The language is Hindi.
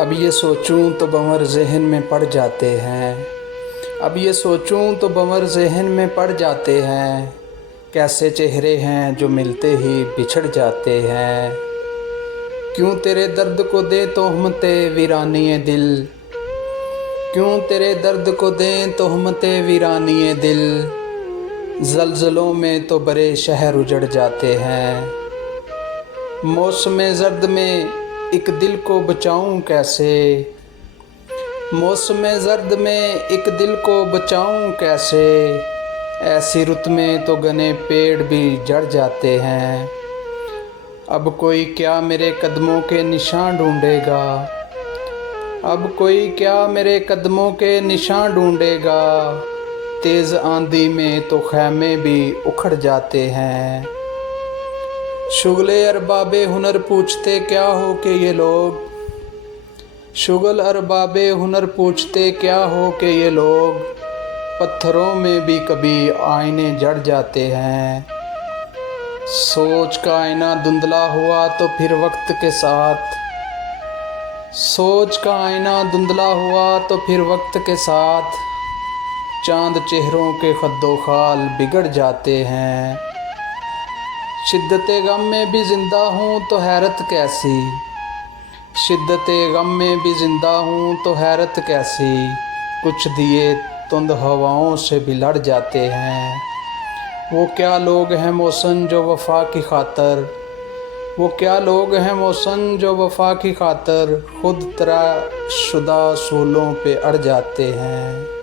अब ये सोचूं तो बंवर ज़हन में पड़ जाते हैं। अब ये सोचूं तो बंवर ज़हन में पड़ जाते हैं। कैसे चेहरे हैं जो मिलते ही बिछड़ जाते हैं। क्यों तेरे दर्द को दे तोहमते वीरानिए दिल। क्यों तेरे दर्द को दें तोहमते वीरानिए दिल। ज़लज़लों में तो बड़े शहर उजड़ जाते हैं। मौसम ज़र्द में एक दिल को बचाऊं कैसे। मौसम ज़र्द में एक दिल को बचाऊं कैसे। ऐसी रुत में तो घने पेड़ भी जड़ जाते हैं। अब कोई क्या मेरे कदमों के निशान ढूंढेगा। अब कोई क्या मेरे कदमों के निशान ढूंढेगा। तेज़ आंधी में तो खैमे भी उखड़ जाते हैं। शुगले अरबाबे हुनर पूछते क्या हो के ये लोग। शुगल अरबाबे हुनर पूछते क्या हो के ये लोग। पत्थरों में भी कभी आईने जड़ जाते हैं। सोच का आईना धुंधला हुआ तो फिर वक्त के साथ। सोच का आईना धुंधला हुआ तो फिर वक्त के साथ। चांद चेहरों के खद्दो खाल बिगड़ जाते हैं। शिद्दते गम में भी ज़िंदा हूँ तो हैरत कैसी। शिद्दते गम में भी ज़िंदा हूँ तो हैरत कैसी। कुछ दिए तुंद हवाओं से भी लड़ जाते हैं। वो क्या लोग हैं मौसन जो वफ़ा की खातर। वो क्या लोग हैं मौसन जो वफ़ा की खातर खुद तराशुदा सूलों पे अड़ जाते हैं।